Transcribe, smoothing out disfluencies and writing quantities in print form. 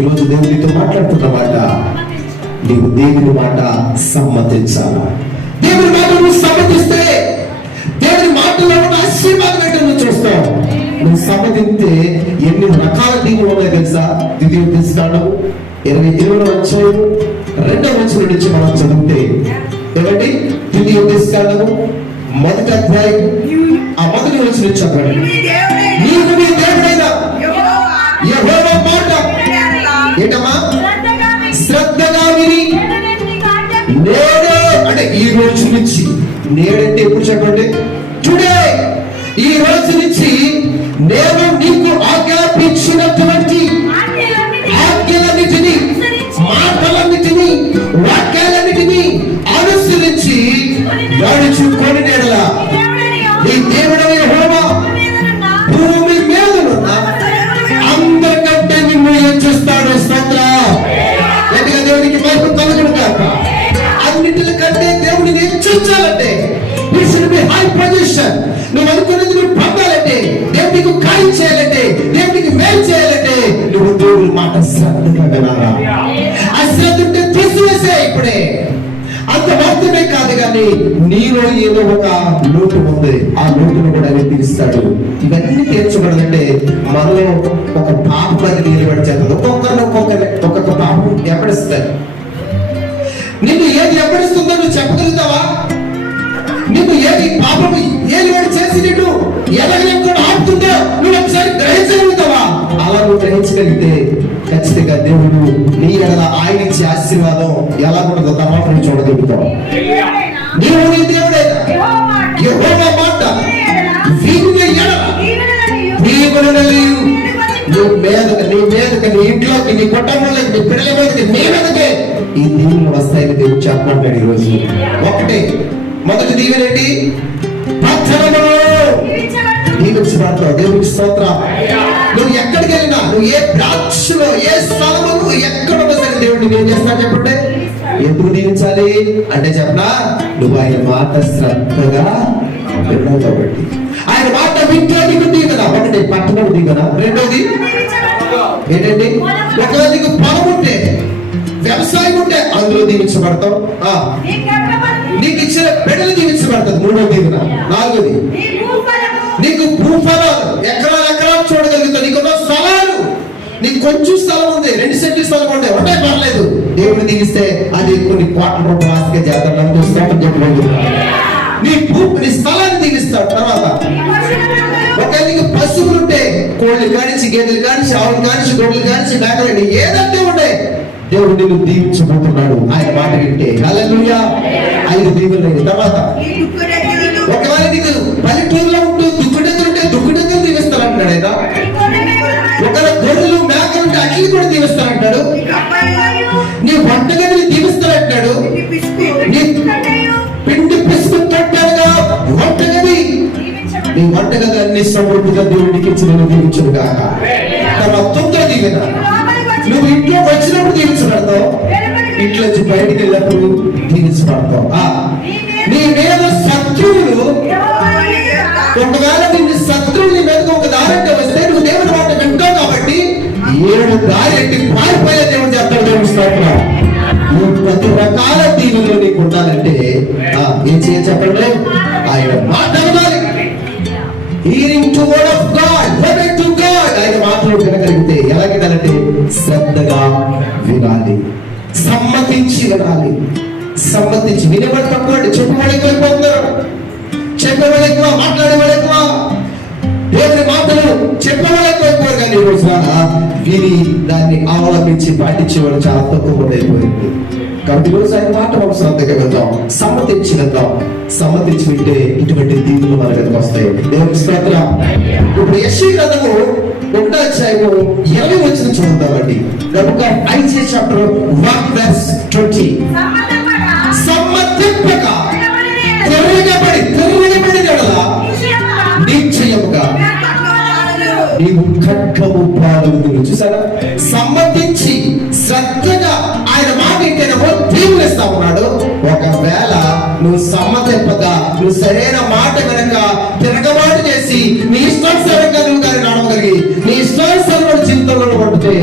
ఈరోజు దేవునితో మాట్లాడుతున్న మాట, నీవు దేవుని మాట సమ్మతించాలా. దేవుని మాట నువ్వు సమ్మతిస్తే దేవుని మాటలో ఉన్న ఆశీర్వాదం ఏంటో నువ్వు చూస్తావు. నువ్వు సమ్మతిస్తే ఎన్ని రకాల దీవులు ఉన్నాయో తెలుసా? ద్వితీయోపదేశకాండం 22వ నుంచి మనం చదివితే ఏమండి? ద్వితీయోపదేశకాండము 1వ అధ్యాయం ఆ 1వ వచనం నుంచి చదవండి. నీవు నీ దేవుడైన యెహోవా మాట ఏంటమ్మా? శ్రద్ధగా విని నేడే, అంటే ఈ రోజు నుంచి, నేడంటే ఎప్పుడు చెప్పండి? టుడే, ఈ రోజు నుంచి నేను నీకు ఆజ్ఞాపించినటువంటి ఆజ్ఞలన్నిటినీ, మాటలన్నిటినీ, వాక్యాలన్నిటినీ అనుసరించి నడుచుకొని నేడలా నీ దేవుడైన యెహోవా భూమి మీదనున్న అందరికంటే నిన్ను ఏం చేస్తాడు? స్తోత్రం. గట్టిగా దేవునికి మహిమ కలుగును గాక. అన్నిటికంటే దేవుడిని హెచ్చించాలంటే హై పొజిషన్, నువ్వు అనుకున్నది నువ్వు పొందాలంటే, దేవుడికి కార్యం చేయాలంటే, దేవుడికి మేలు చేయాలంటే నువ్వు దేవుడి మాట శ్రద్ధగా వినాలా. అశ్రద్ధ ఉంటే తీసివేసే ఇప్పుడే. అంత మాత్రమే కాదు కానీ నీలో ఏదో ఒక లోటు ఉంది, ఆ లోటును కూడా ఆయన తీరుస్తాడు. ఇవన్నీ తీర్చబడాలంటే మనలో ఒక పాపం అనేది నిలబడి చేస్తుంది. ఒక్కొక్క పాపం ఎప్పడిస్తారు. నిన్ను ఏది ఎప్పడిస్తుందో నువ్వు చెప్పగలుగుతావా? నిన్ను ఏది పాపం ఏలివాడు చేసి నిన్ను ఎలాగో ఆపుతుందో నువ్వు ఒకసారి గ్రహించగలుగుతావా? అలా నువ్వు గ్రహించగలిగితే ఖచ్చితంగా దేవుడు నీ ఎడల ఆయన ఇచ్చే ఆశీర్వాదం ఎలా ఉంటుందో తర్వాత నువ్వు చూడగలుగుతావు. నీవు నీ దేవుడైన యెహోవా మాట విని ఎడల నీ మీదకి, నీ ఇంట్లోకి, నీ కుటుంబంలోకి, నీ పిల్లల మీదకి, నీ మీదకే ఈ దీవులు వస్తాయని దేవుడు చెప్పమంటాడు ఈరోజు. ఒకటే, మొదటి దీవెనండి, పట్టణములో దీవించబడతావు. దేవునికి స్తోత్రం. నువ్వు ఎక్కడికి వెళ్ళినా, నువ్వు ఏ బ్రాంచ్లో, ఏ స్థలంలో, నువ్వు ఎక్కడున్నా సరే దేవుడు నువ్వు ఏం చేస్తావు చెప్పండి? ఎందుకు దీవించాలి అంటే చెప్పనా? నువ్వు ఆయన మాట శ్రద్ధగా విన్నావు కాబట్టి. ఆయన మాట వింటే నీకు దిగదా? ఒకటి పట్టణం దిగదా. రెండోది ఏంటండి? ఒకవేళ నీకు పొలం ఉంటే, వ్యవసాయం ఉంటే అందులో దీవించబడతావు. నీకు ఇచ్చిన బిడ్డలు దీవించబడుతుంది. మూడో దీవెన. నాలుగోది నీకు భూఫలాలు, ఎకరాలు చూడగలుగుతావు. నీకున్న స్థలాలు, నీకు కొంచెం స్థలం ఉంది, 2 సెంట్లు స్థలం ఉంటే ఒకటే పర్లేదు, దేవుడు దీవిస్తే అది కొన్ని కోట్ల రూపాయల ఆస్తిగా చేద్దాం చెప్పలేదు. నీ స్థలాన్ని దీవిస్తాడు. తర్వాత ఒకవేళ నీకు పశువులు ఉంటే, కోళ్ళు కానించి, గేదెలు కానించి, ఆవులు కానించి, గొడ్లు కానించి, మేకలు ఏదంటే ఉంటే దేవుడు నిన్ను దీవించబోతున్నాడు ఆయన మాట వింటే. హల్లెలూయా. 5 దీవెనలు. తర్వాత ఒకవేళ నీకు పల్లెటూరులో ఉంటూ దుక్కుడెందులుంటే దుక్కుడెందులు దీవిస్తానంటాడు ఆయన. ఒకవేళ గొర్రెలు మేకలు ఉంటే అట్లీ కూడా దీవిస్తానంటాడు. నీ వంటగదిని దీవిస్తానంటాడు. నీ పిండి పిసుకు తొట్టాడుగా వంటగది, నీ వంటగది అన్ని సమృద్ధిగా దేవుడికి ఇచ్చి నేను దీవించును గాక. తర్వాత 9వ దీవెన, నువ్వు ఇంట్లో వచ్చినప్పుడు దీవించబడతావు, ఇంట్లో నుంచి బయటికి వెళ్ళినప్పుడు దీవించబడతావు. నీ మీద శత్రువులు, ఒకవేళ నిన్ను శత్రువులు నీ మీద ఒక దారంటే వస్తే నువ్వు దేవుడి మాట వింటావు కాబట్టి 7 దారెట్టి పారిపోయే దేవుడు చెప్తాడు. దేవుడు నువ్వు ప్రతి రకాల దీవులు నీకు ఉండాలంటే ఏం చేయాలి చెప్పండి? ఆయన మాట వినాలి. Hearing to word of God, listening to God. ఆయన మాటలు వినగలిగితే ఎలా వినాలంటే శ్రద్ధగా వినాలి, సమ్మతించి వినాలి. సమ్మతించి వినేవాడు తక్కువ, చెప్పేవాడు ఎక్కువైపోతున్నారు. చెప్పేవాడు ఎక్కువ, మాట్లాడేవాడు ఎక్కువ, దేవుని మాటలు చెప్పేవాడు ఎక్కువైపోయారు. కానీ ఈ రోజున విని దాన్ని అవలంబించి పాటించేవాడు చాలా తక్కువ అయిపోయింది. కాబట్టి ఈరోజు ఆయన మాట మనం శ్రద్ధగా వెళ్దాం, సమ్మతించి వెళ్దాం. సమ్మతించి వింటే ఇటువంటి దీవులు మన మీదకి వస్తాయి. దేవుని స్తోత్రం. ఇప్పుడు యెషయా గ్రంథము 1వ అధ్యాయము 20వ వచనం చదువుతామండి. కనుక ఐజాయా చాప్టర్ 1:20 సమ్మతింపక తిరగబడి నిశ్చయముగా నీవు ఖడ్గము పాలుగుదురు. చూసారా? సమ్మతించి శ్రద్ధగా ఆయన మాట వింటేనేమో దీవులిస్తా ఉన్నాడు. ఒకవేళ నువ్వు సమ్మతింపగా, నువ్వు సరైన మాట వెనక తిరగబాటు చేసి నీ ఇష్టానుసారంగా నువ్వు కానీ నడవగలిగి నీ ఇష్టానుసారమైన చింతనలో పడితే